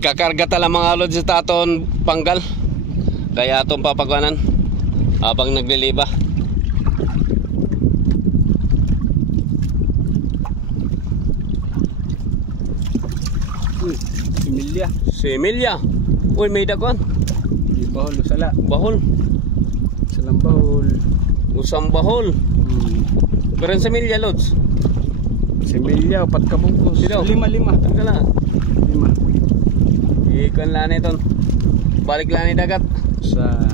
Ikakarga tala mga lods sa aton panggal. Kaya atong papagwanan habang nagliliba. Similya. Similya. Uy, may dagon. Di bahol usala. Bahol. Salang bahol. Usang bahol. Pero similya lods. Similya, 4 ka bungkus. Sino? 5. Tanggal na. 5. Ikan lang ito. Balik lang ni dagat. Sa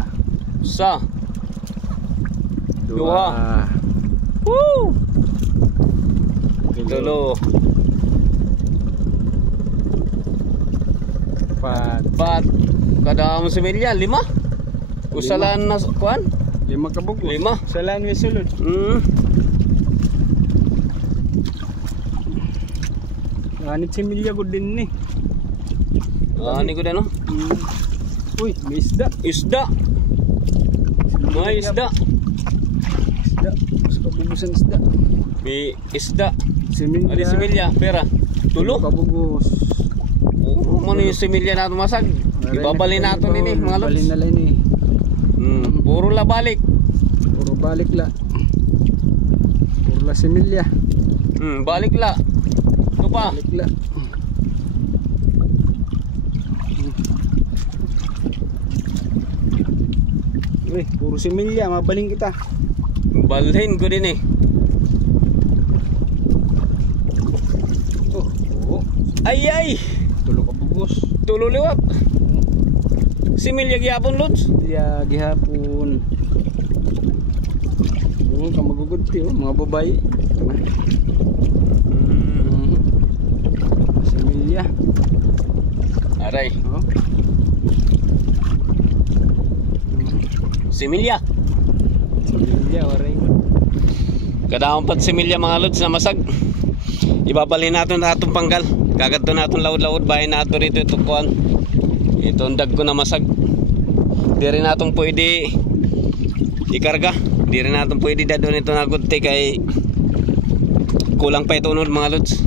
2. Woo! 3. 4. Kada mo similya 5. Usalan na kuan? 5 ka bungkus. 5. Salan wi sulod. Anit similya gud din ni. Ani ko na no. Uy, may isda. Isda. May isda. Isda. Mas kabubusan isda. May isda. Similya. Adi similya, pera. 3 kabubus. Oh, mo ni similya nato masag. Ibabalin nato nini mga lods. Ibabalin na lang ni. Puro la balik. Puro balik la. Puro la similya. Balik la. Ito pa. Balik la. Uy, puro similya, mabaling kita. Balhin ko din eh. Oh. Ay! Tulo ka bugos. Tulo liwat. Similya gyapon lods. Similya gihapon. Oh, ka magugudti oh, mga babae. Similya. Aray. Oh. Similya. Similya waray. Kadawang pat similya mga lods na masag. Ibabalin natin na atong panggal. Kagato natin laud-laud bahay nato rito ito kuan. Itong dag ko na masag. Di rin natong pwede ikarga. Di rin natong pwede dadon ito na gudti kay kulang pa ito unod mga lods.